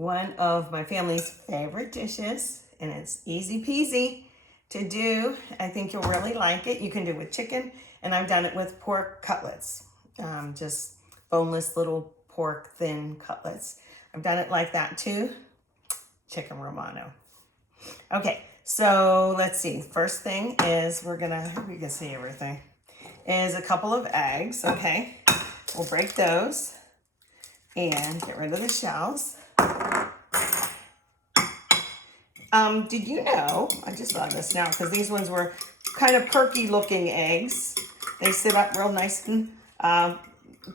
one of my family's favorite dishes, and it's easy peasy to do. I think you'll really like it. You can do it with chicken, and I've done it with pork cutlets, just boneless little pork thin cutlets. I've done it like that too. Chicken Romano. Okay, so let's see. First thing is we can see everything, is a couple of eggs, okay? We'll break those and get rid of the shells. Did you know, I just thought of this now, because these ones were kind of perky looking eggs. They sit up real nice and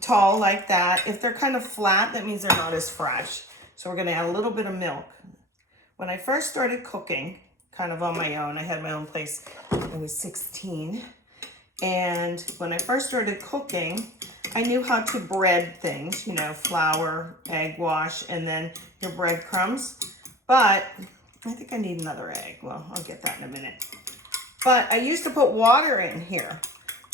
tall like that. If they're kind of flat, that means they're not as fresh. So we're gonna add a little bit of milk. When I first started cooking, kind of on my own, I had my own place, I was 16. And when I first started cooking, I knew how to bread things, you know, flour, egg wash, and then your breadcrumbs. But I think I need another egg. Well, I'll get that in a minute. But I used to put water in here.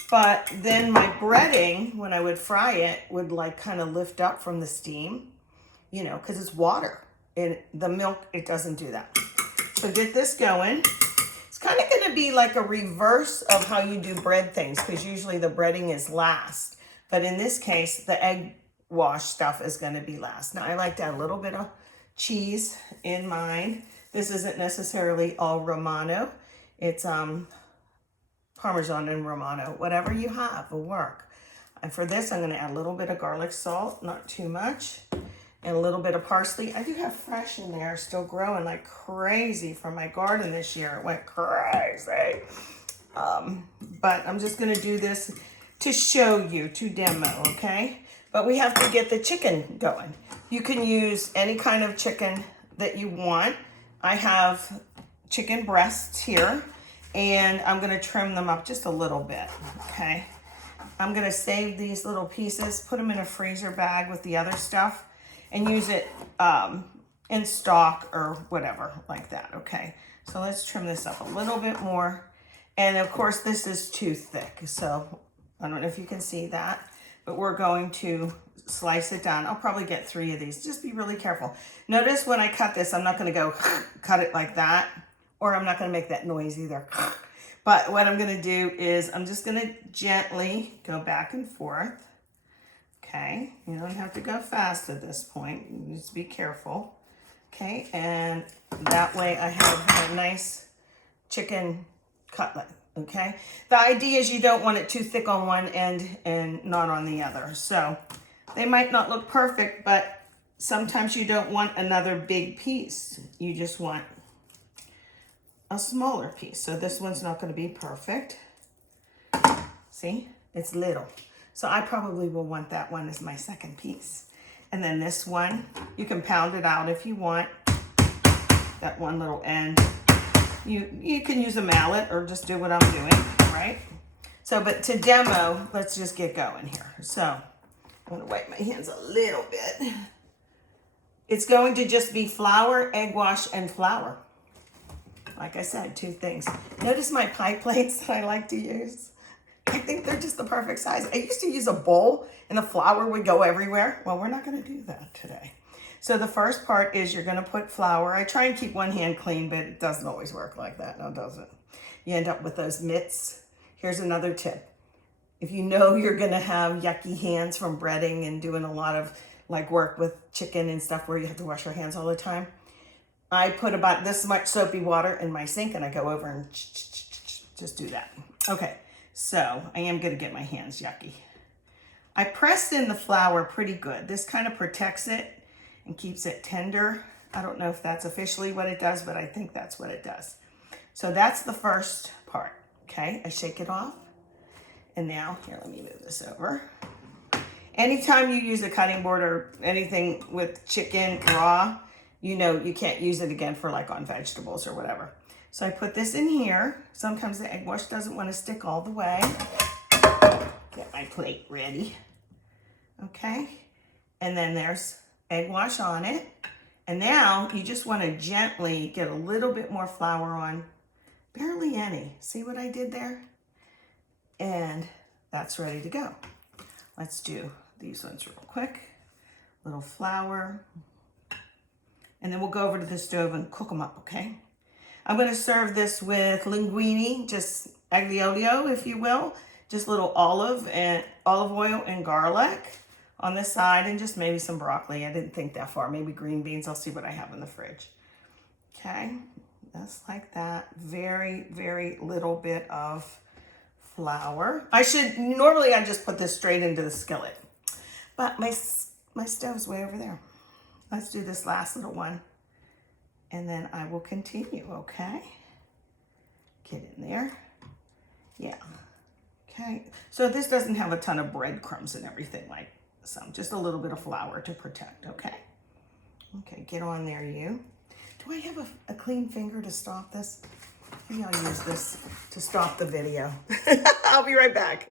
But then my breading, when I would fry it, would like kind of lift up from the steam, you know, because it's water. And the milk, it doesn't do that. So get this going. It's kind of going to be like a reverse of how you do bread things, because usually the breading is last. But in this case, the egg wash stuff is going to be last. Now, I like to add a little bit of cheese in mine. This isn't necessarily all Romano. It's Parmesan and Romano. Whatever you have will work. And for this, I'm going to add a little bit of garlic salt, not too much, and a little bit of parsley. I do have fresh in there, still growing like crazy from my garden this year. It went crazy. But I'm just going to do this to show you, to demo, okay? But we have to get the chicken going. You can use any kind of chicken that you want. I have chicken breasts here, and I'm gonna trim them up just a little bit, okay? I'm gonna save these little pieces, put them in a freezer bag with the other stuff, and use it in stock or whatever like that, okay? So let's trim this up a little bit more. And of course, this is too thick, so I don't know if you can see that, but we're going to slice it down. I'll probably get 3 of these. Just be really careful. Notice when I cut this, I'm not going to go cut it like that, or I'm not going to make that noise either. But what I'm going to do is I'm just going to gently go back and forth. Okay, you don't have to go fast at this point. You just be careful. Okay, and that way I have a nice chicken cutlet. Okay, the idea is you don't want it too thick on one end and not on the other. So they might not look perfect, but sometimes you don't want another big piece. You just want a smaller piece. So this one's not going to be perfect. See, it's little. So I probably will want that one as my second piece. And then this one, you can pound it out if you want. That one little end. You can use a mallet or just do what I'm doing, right? So, but to demo, let's just get going here. So, I'm gonna wipe my hands a little bit. It's going to just be flour, egg wash, and flour. Like I said, 2 things. Notice my pie plates that I like to use. I think they're just the perfect size. I used to use a bowl and the flour would go everywhere. Well, we're not gonna do that today. So the first part is you're gonna put flour. I try and keep one hand clean, but it doesn't always work like that, no, does it? You end up with those mitts. Here's another tip. If you know you're gonna have yucky hands from breading and doing a lot of like work with chicken and stuff where you have to wash your hands all the time, I put about this much soapy water in my sink and I go over and just do that. Okay, so I am gonna get my hands yucky. I pressed in the flour pretty good. This kind of protects it and keeps it tender. I don't know if that's officially what it does, but I think that's what it does. So that's the first part, okay? I shake it off. And now, here, let me move this over. Anytime you use a cutting board or anything with chicken raw, you know you can't use it again for like on vegetables or whatever. So I put this in here. Sometimes the egg wash doesn't want to stick all the way. Get my plate ready. Okay, and then there's egg wash on it. And now you just want to gently get a little bit more flour on, barely any. See what I did there? And that's ready to go. Let's do these ones real quick. Little flour. And then we'll go over to the stove and cook them up, okay? I'm gonna serve this with linguine, just aglio olio, if you will. Just little olive oil and garlic on the side, and just maybe some broccoli. I didn't think that far. Maybe green beans. I'll see what I have in the fridge. Okay, just like that. Very, very little bit of flour. Normally I just put this straight into the skillet, but my stove's way over there. Let's do this last little one, and then I will continue, okay? Get in there. Yeah. Okay, so this doesn't have a ton of breadcrumbs and everything like some, just a little bit of flour to protect, okay? Okay, get on there, you. Do I have a clean finger to stop this? Maybe I'll use this to stop the video. I'll be right back.